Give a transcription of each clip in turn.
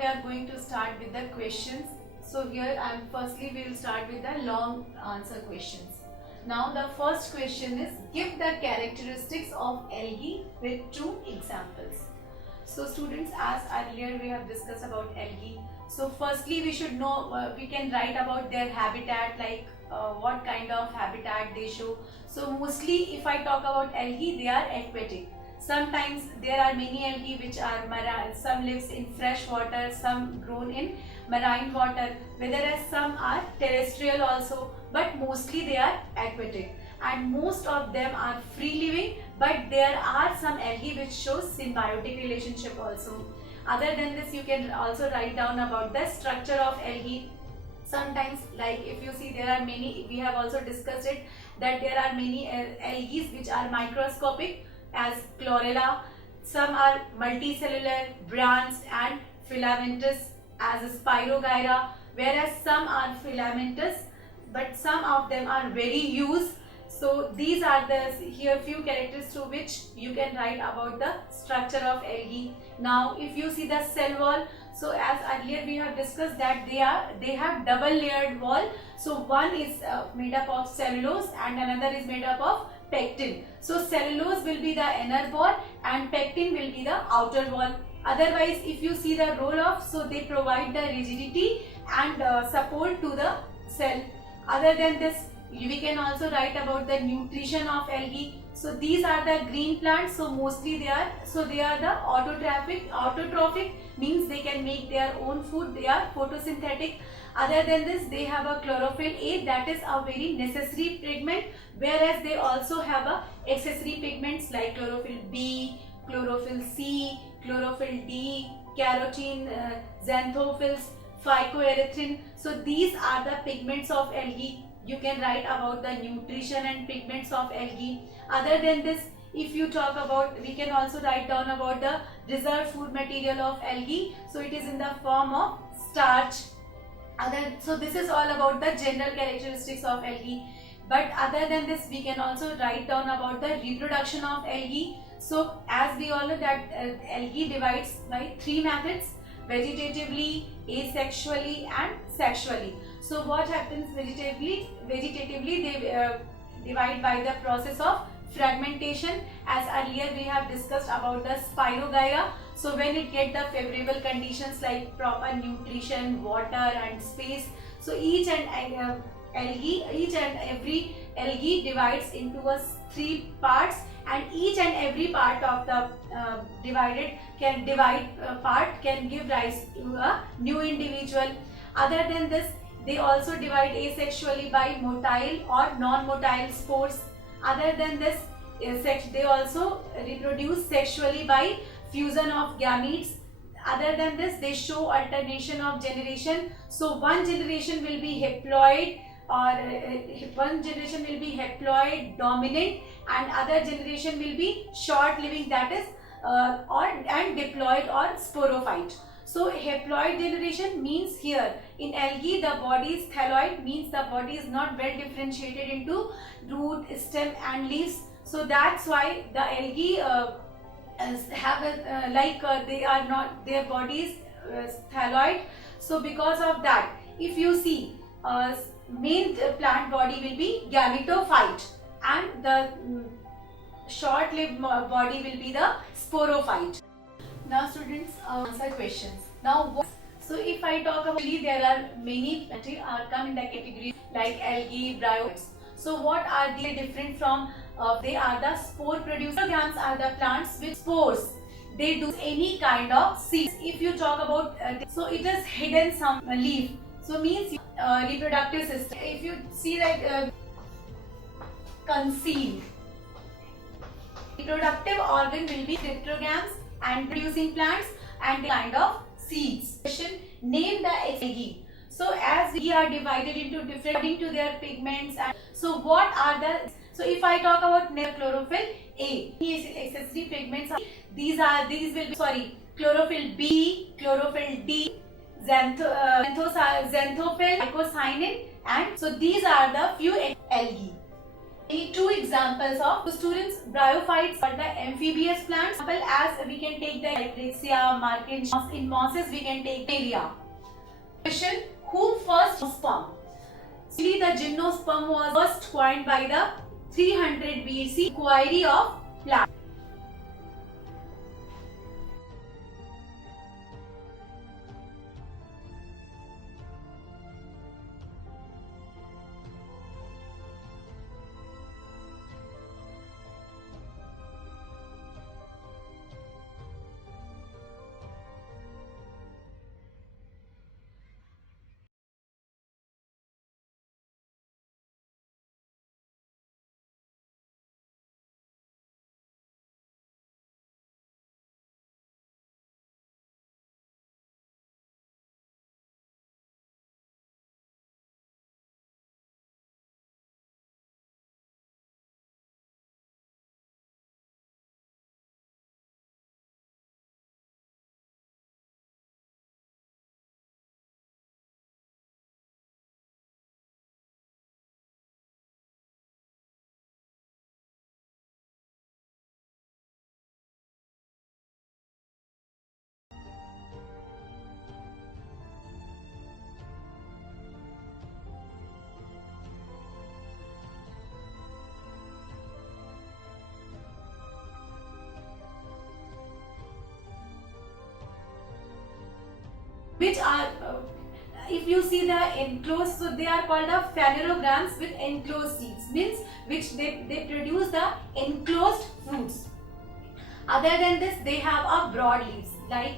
we are going to start with the questions. So here firstly we will start with the long answer questions. Now the first question is, give the characteristics of algae with two examples. So students, as earlier we have discussed about algae. So firstly we should know, we can write about their habitat, like what kind of habitat they show. So mostly if I talk about algae, they are aquatic. Sometimes there are many algae which are marine, some lives in fresh water, some grown in marine water, whereas some are terrestrial also, but mostly they are aquatic, and most of them are free living, but there are some algae which shows symbiotic relationship also. Other than this, you can also write down about the structure of algae. Sometimes, like if you see, there are many, we have also discussed it, that there are many algae which are microscopic as chlorella, some are multicellular, branched and filamentous as spirogyra, whereas some are filamentous but some of them are very used. So these are the here few characters through which you can write about the structure of algae. Now if you see the cell wall, so as earlier we have discussed that they have double layered wall. So one is made up of cellulose and another is made up of pectin. So cellulose will be the inner wall and pectin will be the outer wall. Otherwise, if you see the roll off, so they provide the rigidity and support to the cell. Other than this, we can also write about the nutrition of algae. So these are the green plants. So mostly they are the autotrophic, means they can make their own food. They are photosynthetic. Other than this, they have a chlorophyll A, that is a very necessary pigment, whereas they also have a accessory pigments like chlorophyll B, chlorophyll C, chlorophyll D, carotene, xanthophylls, phycoerythrin. So these are the pigments of algae. You can write about the nutrition and pigments of algae. Other than this, if you talk about, we can also write down about the reserved food material of algae. So it is in the form of starch. So this is all about the general characteristics of algae. But other than this, we can also write down about the reproduction of algae. So as we all know that algae divides by three methods: vegetatively, asexually and sexually. So what happens vegetatively? Vegetatively they divide by the process of fragmentation. As earlier we have discussed about the spirogyra. So when it gets the favorable conditions like proper nutrition, water and space, so each and every algae divides into three parts, and each and every part of the part can give rise to a new individual. Other than this, they also divide asexually by motile or non-motile spores. Other than this, they also reproduce sexually by fusion of gametes. Other than this, they show alternation of generation. So one generation will be haploid, dominant, and other generation will be short living, that is and diploid or sporophyte. So haploid generation means here in algae the body is thalloid, means the body is not well differentiated into root, stem and leaves. So that's why the algae have they are not, their body is thalloid. So because of that, if you see main plant body will be gametophyte and the short-lived body will be the sporophyte. Now students, answer questions. Now so if I talk about, there are many come in the category like algae, bryozoans. So what are they different from? They are the spore producers. Organs are the plants with spores. They do any kind of seeds. If you talk about, so it is hidden some leaf. So means reproductive system. If you see like concealed, reproductive organ will be cryptogams and producing plants and kind of seeds. Name the algae. So as we are divided into different according to their pigments, and so what are the, so if I talk about chlorophyll A, accessory pigments, these will be, chlorophyll B, chlorophyll D, xanthophylls, icosinin, and so these are the few algae. Two examples of the students bryophytes are the amphibious plants, as we can take the Lyracia, Markins. In mosses we can take area. Question: who first sperm? Actually, the gymnosperm was first coined by the 300 BC inquiry of plants. Which are, if you see the enclosed, so they are called the phanerograms with enclosed seeds, means which they produce the enclosed fruits. Other than this, they have a broad leaves, like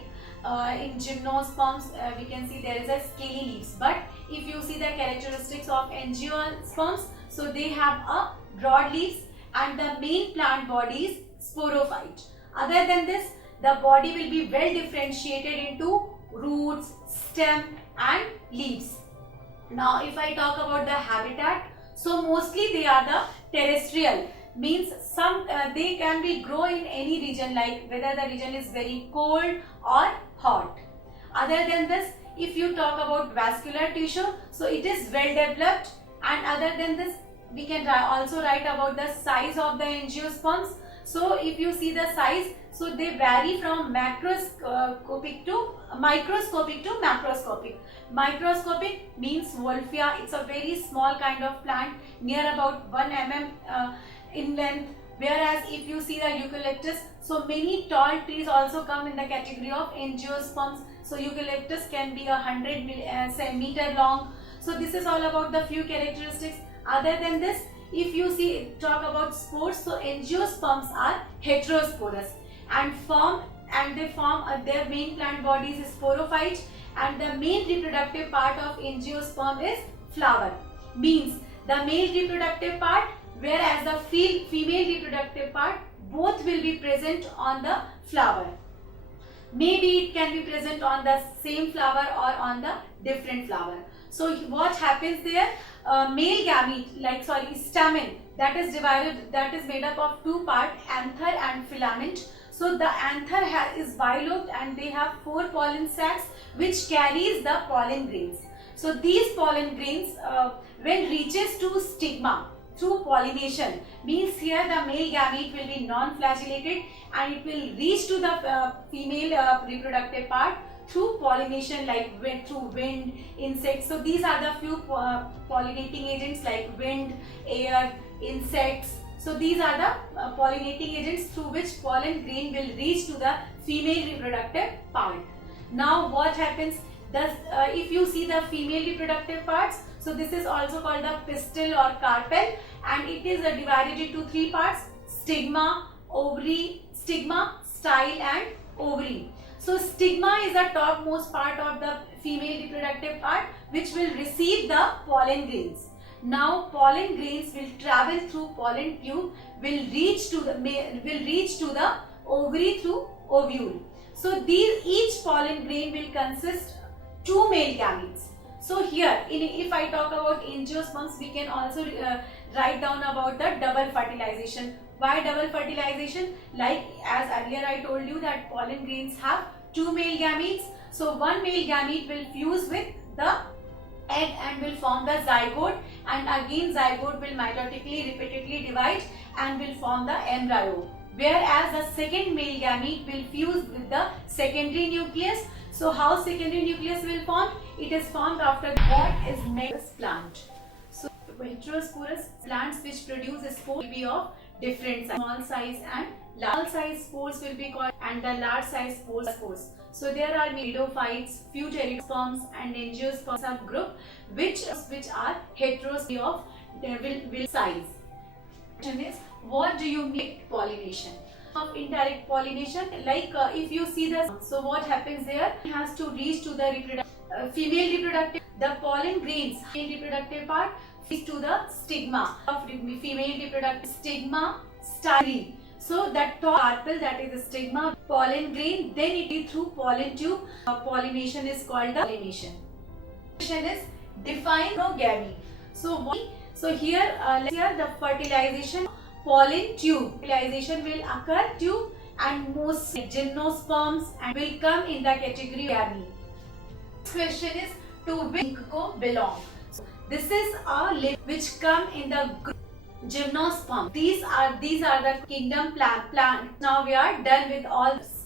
in gymnosperms we can see there is a scaly leaves. But if you see the characteristics of angiosperms, so they have a broad leaves and the main plant body is sporophyte. Other than this, the body will be well differentiated into roots, stem and leaves. Now if I talk about the habitat, so mostly they are the terrestrial, means some they can be grow in any region, like whether the region is very cold or hot. Other than this, if you talk about vascular tissue, so it is well developed. And other than this, we can also write about the size of the angiosperms. So if you see the size, so they vary from macroscopic to microscopic to macroscopic. Microscopic means Wolffia. It's a very small kind of plant, near about 1 mm in length. Whereas if you see the eucalyptus, so many tall trees also come in the category of angiosperms. So eucalyptus can be 100 meter long. So this is all about the few characteristics. Other than this, if you see talk about spores, so angiosperms are heterosporous and they form their main plant bodies is sporophyte, and the main reproductive part of angiosperm is flower, means the male reproductive part, whereas the female reproductive part, both will be present on the flower. Maybe it can be present on the same flower or on the different flower. So what happens there? Male gamete, stamen, that is divided, that is made up of two parts, anther and filament. So the anther is bilobed and they have 4 pollen sacs which carries the pollen grains. So these pollen grains when reaches to stigma through pollination, means here the male gamete will be non-flagellated and it will reach to the female reproductive part through pollination, like through wind, insects. So these are the few pollinating agents like wind, air, insects. So these are the pollinating agents through which pollen grain will reach to the female reproductive part. Now what happens? If you see the female reproductive parts, so this is also called the pistil or carpel, and it is divided into 3 parts: stigma, ovary, stigma, style and ovary. So stigma is the topmost part of the female reproductive part which will receive the pollen grains. Now pollen grains will travel through pollen tube, will reach to the ovary through ovule. So each pollen grain will consist 2 male gametes. So here, if I talk about angiosperms, we can also write down about the double fertilization. Why double fertilization? Like as earlier I told you that pollen grains have 2 male gametes. So one male gamete will fuse with the egg and will form the zygote, and again zygote will mitotically repeatedly divide and will form the embryo. Whereas the second male gamete will fuse with the secondary nucleus. So how secondary nucleus will form? It is formed after what is next plant. So heterosporous plants which produce spores will be of different size, small size and large size spores will be called, and the large size spores. So there are meridophytes, few pteridosperms and angiosperm subgroup which are heterosporous of will size. Question is, what do you mean pollination? Of indirect pollination, like if you see the, so what happens there, it has to reach to the female reproductive, the pollen grains, female reproductive part reach to the stigma of female reproductive stigma style. So that top carpel, that is the stigma, pollen grain, then it is through pollen tube. Pollination is called the pollination. Question is, define monogamy. So here let's hear the fertilization pollen tube. Fertilization will occur tube, and most gymnosperms and will come in the category gamete. Next question is, to which group belong. So this is a lip which come in the group gymnosperm. These are the kingdom plant. Now we are done with all this.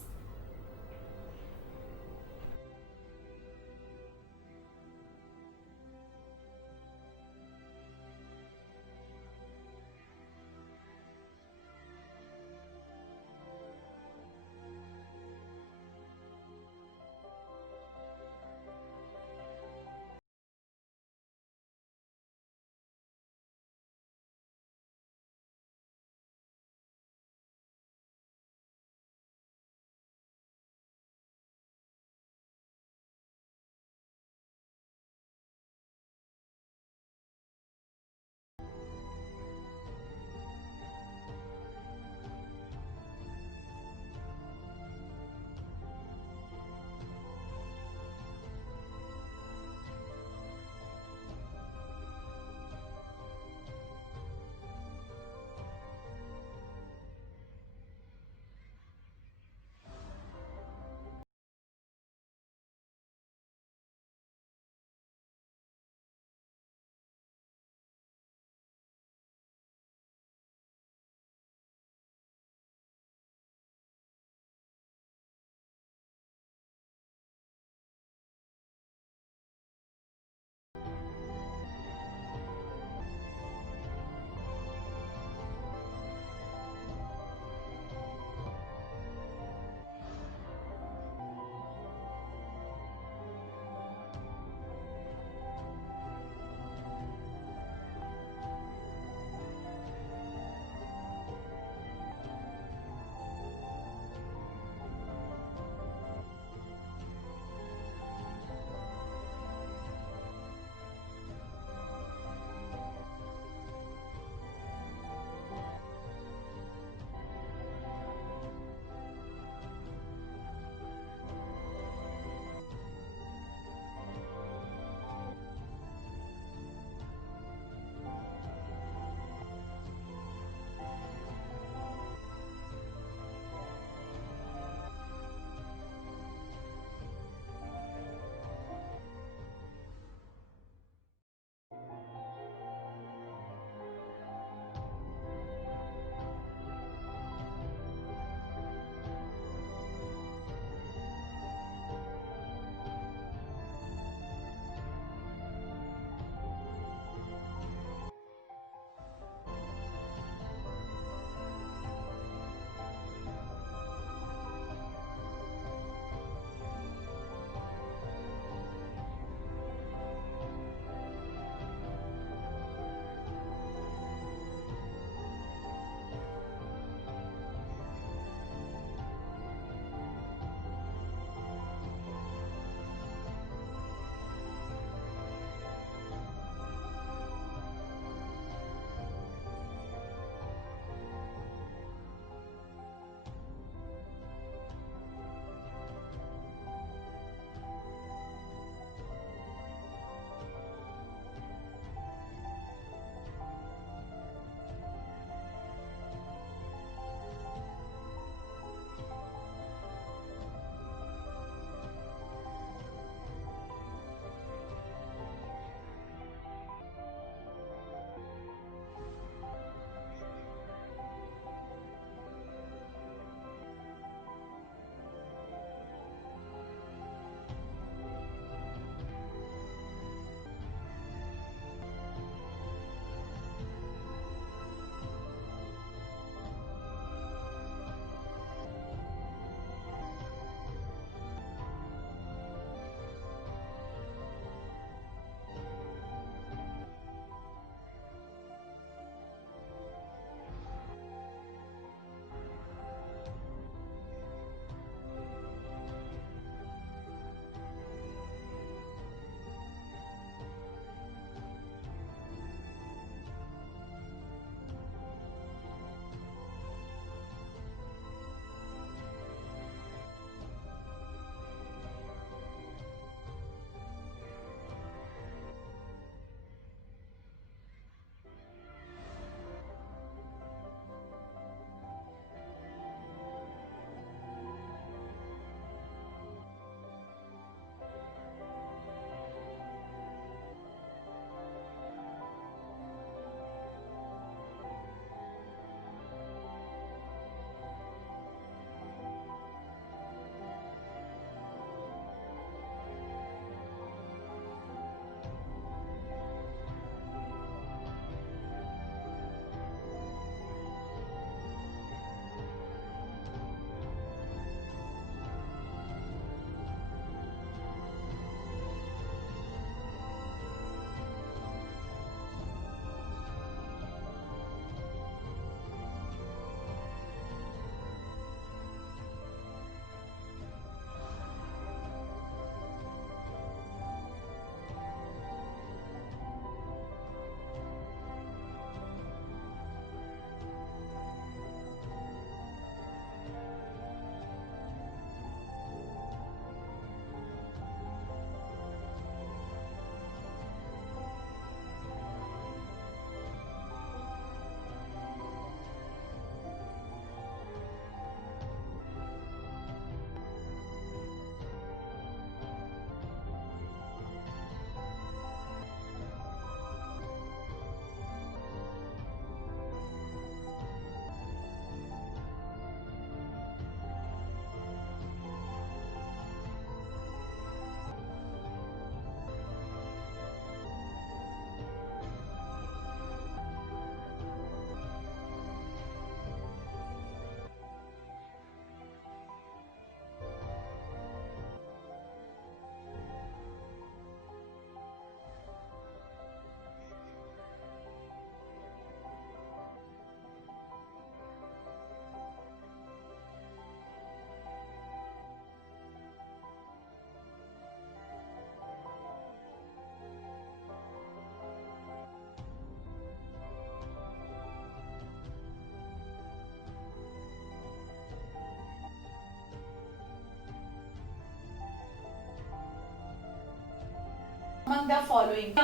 among the following?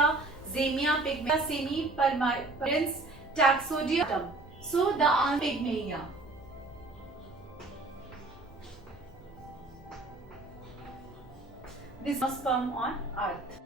Zemia pygmea, semi-permanence, taxodium. So the answer is pygmea. This was sperm on earth.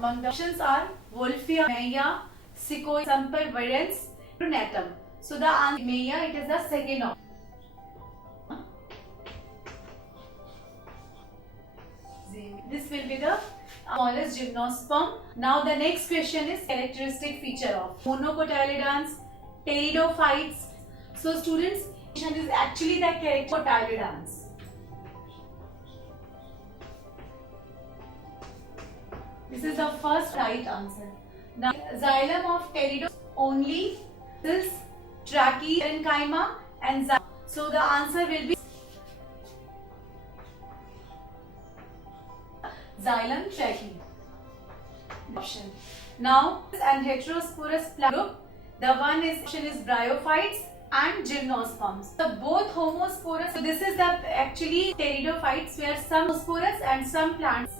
among the options are Wolfia, Meya, Sequoia, Samper, Varens, Brunatum. So the answer Meya, it is the second option. This will be the smallest gymnosperm. Now the next question is characteristic feature of monocotyledons, pteridophytes. So students, this is actually the character of cotyledons. This is the first right answer. Now xylem of pteridophytes only is tracheparenchyma and xylem. So the answer will be xylem tracheae. Option. Now and heterosporous plant group. The one is option is bryophytes and gymnosperms. So both homosporous. So this is the actually pteridophytes where some homosporous and some plants.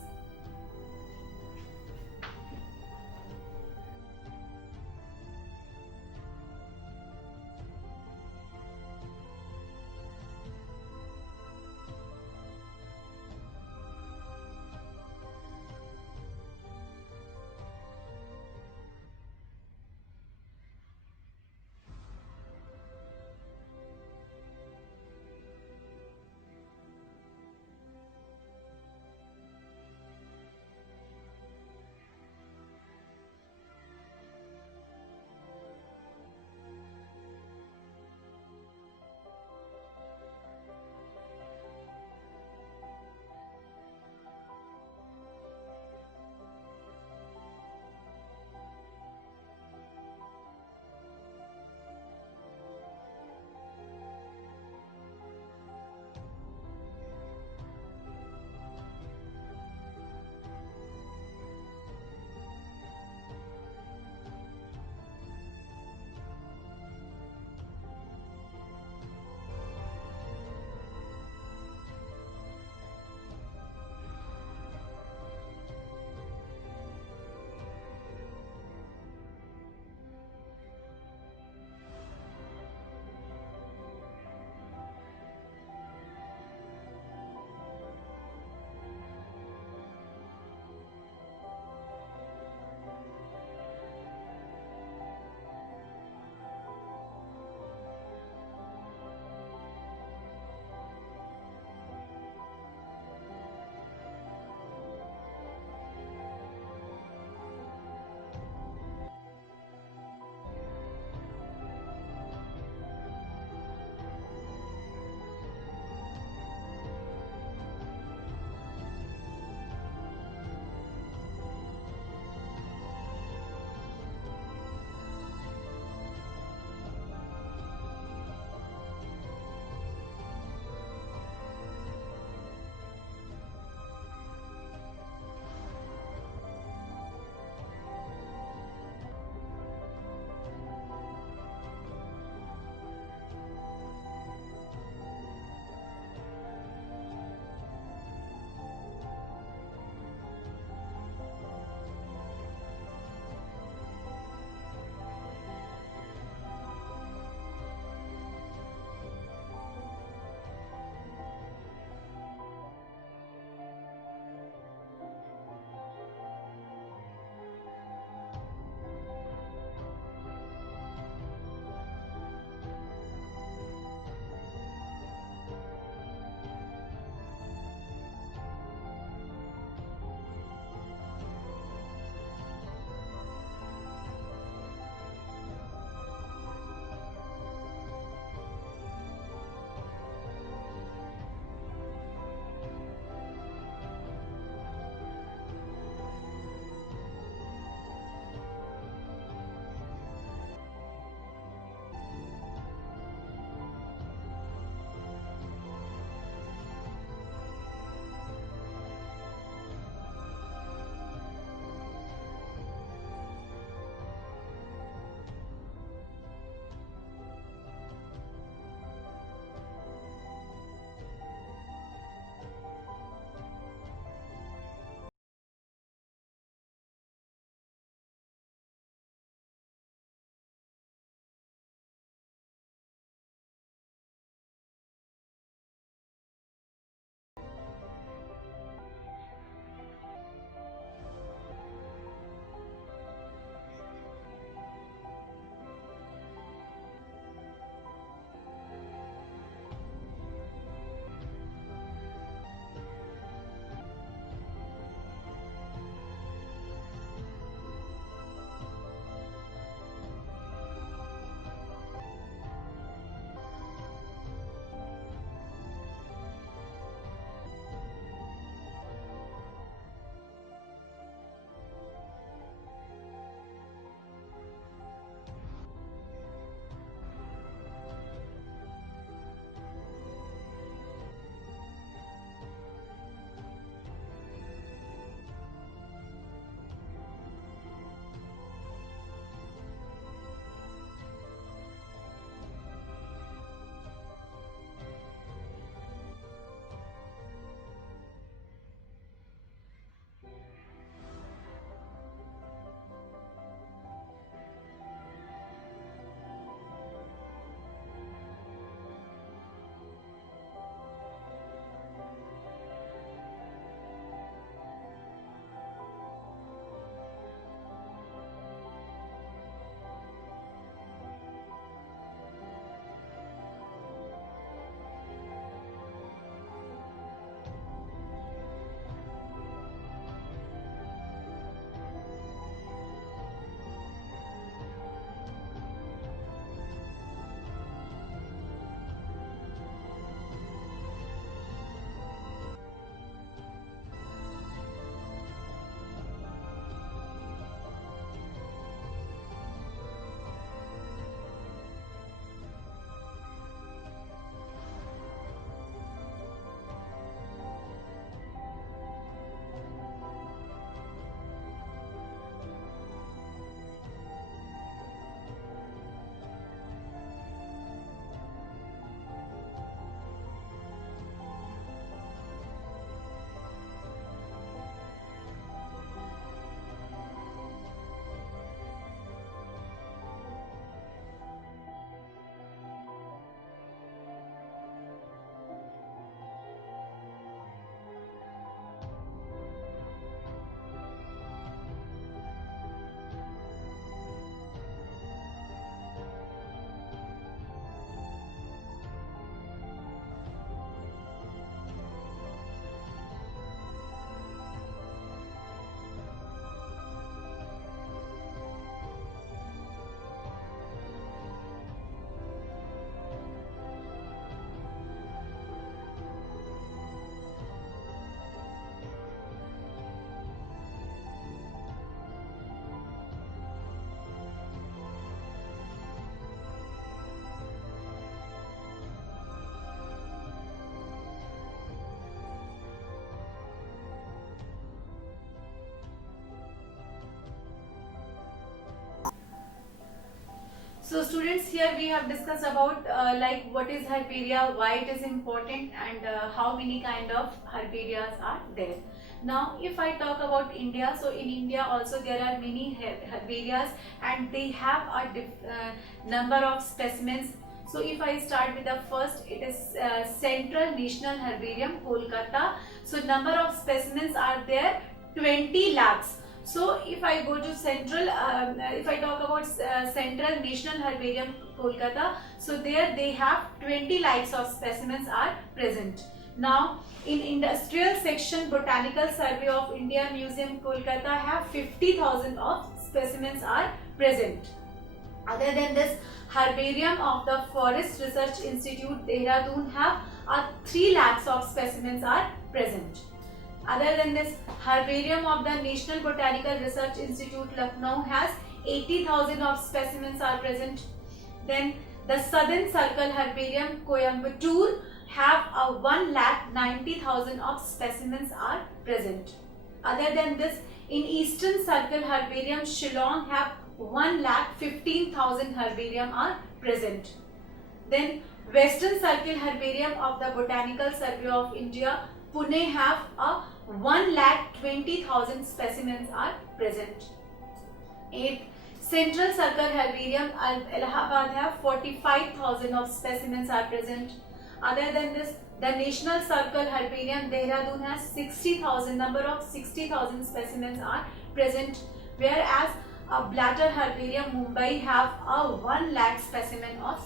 So students, here we have discussed about like what is herbaria, why it is important, and how many kind of herbarias are there. Now if I talk about India, so in India also there are many herbarias and they have a number of specimens. So if I start with the first, it is Central National Herbarium, Kolkata. So number of specimens are there 20 lakhs. So if I go to Central, if I talk about Central National Herbarium, Kolkata, so there they have 20 lakhs of specimens are present. Now in Industrial Section Botanical Survey of India Museum, Kolkata have 50,000 of specimens are present. Other than this, Herbarium of the Forest Research Institute, Dehradun have 3 lakhs of specimens are present. Other than this, Herbarium of the National Botanical Research Institute, Lucknow has 80,000 of specimens are present. Then the Southern Circle Herbarium, Coimbatore have 1,90,000 of specimens are present. Other than this, in Eastern Circle Herbarium, Shillong have 1,15,000 herbarium are present. Then Western Circle Herbarium of the Botanical Survey of India, Pune have 1,20,000 specimens are present. 8. Central Circle Herbarium, Allahabad have 45,000 of specimens are present. Other than this, the National Circle Herbarium, Dehradun has 60,000, number of 60,000 specimens are present, whereas Blatter Herbarium, Mumbai have 1 lakh specimen of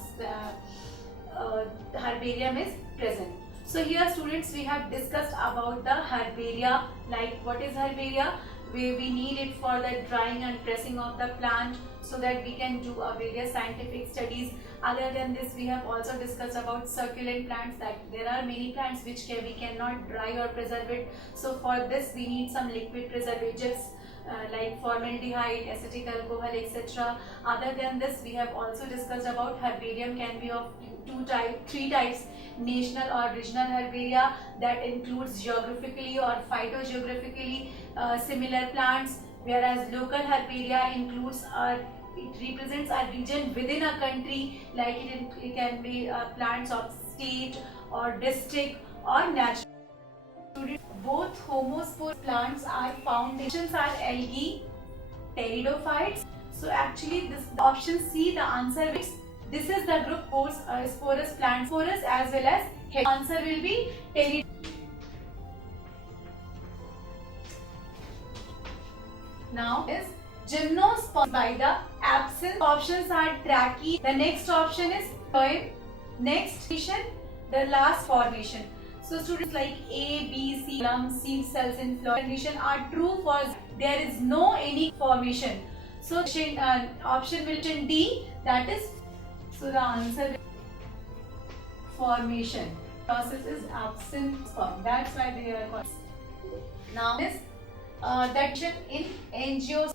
herbarium is present. So here students, we have discussed about the herbaria, like what is herbaria. We need it for the drying and pressing of the plant so that we can do various scientific studies. Other than this, we have also discussed about succulent plants, that there are many plants which we cannot dry or preserve it. So for this we need some liquid preservatives like formaldehyde, acetic alcohol, etc. Other than this, we have also discussed about herbarium can be of three types: national or regional herbaria, that includes geographically or phytogeographically similar plants, whereas local herbaria includes it represents a region within a country, like it can be plants of state or district or natural. Both homospore plants are found. Options are algae, pteridophytes. So actually this option C, the answer is, this is the group sporous plants, sporous as well as head. Answer will be pteridophytes. Now is gymnosperm by the absence. Options are trachea. The next option is poem. Next formation, the last formation. So students, like A, B, C, seed cells in flower condition are true for there is no any formation. So option will be D, that is, so the answer is formation. Process is absent sperm. That's why they are called. Now is that in angios.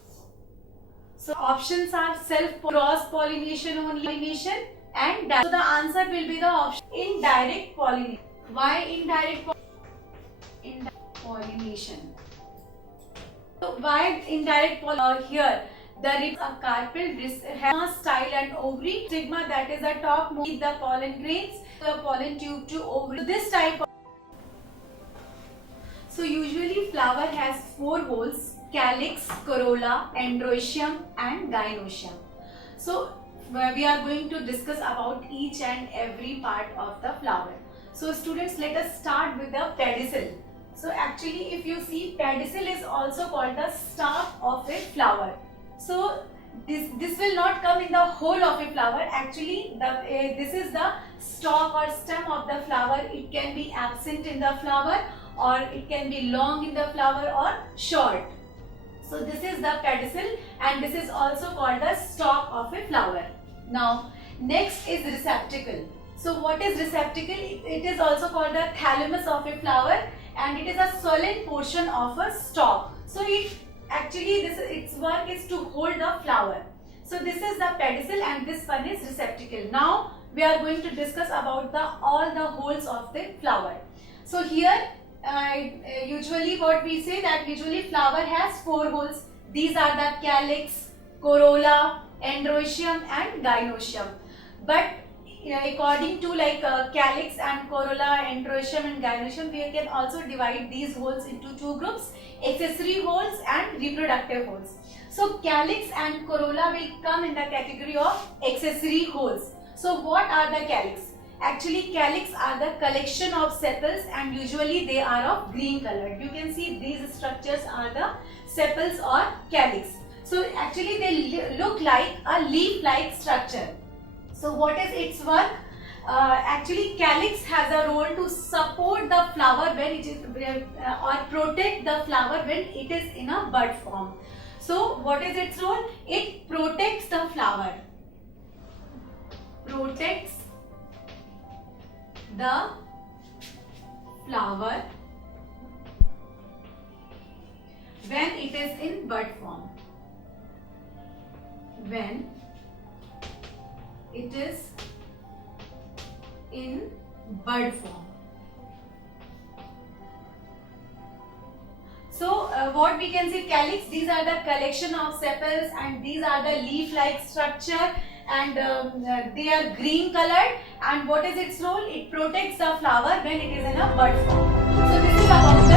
So options are self cross pollination only, pollination, and so the answer will be the option indirect pollination. Why indirect pollination? So why indirect pollination? Here the ribs are carpel, style and ovary. Stigma, that is the top most the pollen grains, the pollen tube to ovary. So this type of, so usually flower has 4 holes: calyx, corolla, androecium and gynoecium. So we are going to discuss about each and every part of the flower. So students, let us start with the pedicel. So actually, if you see, pedicel is also called the stalk of a flower. So this will not come in the whole of a flower. Actually, this is the stalk or stem of the flower. It can be absent in the flower, or it can be long in the flower or short. So this is the pedicel, and this is also called the stalk of a flower. Now next is receptacle. So what is receptacle? It is also called the thalamus of a flower, and it is a solid portion of a stalk. So it actually its work is to hold the flower. So this is the pedicel and this one is receptacle. Now we are going to discuss about all the holes of the flower. So here usually what we say that usually flower has 4 holes. These are the calyx, corolla, androecium and gynoecium. But according to like calyx and corolla, androecium and gynoecium, we can also divide these holes into two groups, accessory holes and reproductive holes. So calyx and corolla will come in the category of accessory holes. So what are the calyx? Actually, calyx are the collection of sepals and usually they are of green color. You can see these structures are the sepals or calyx. So actually they look like a leaf-like structure. So what is its work? Actually, calyx has a role to support the flower when it is or protect the flower when it is in a bud form. So what is its role? It protects the flower. Protects the flower when it is in bud form. When it is in bud form. So what we can say, calyx, these are the collection of sepals and these are the leaf-like structure, and they are green colored, and what is its role? It protects the flower when it is in a bud form. So this is about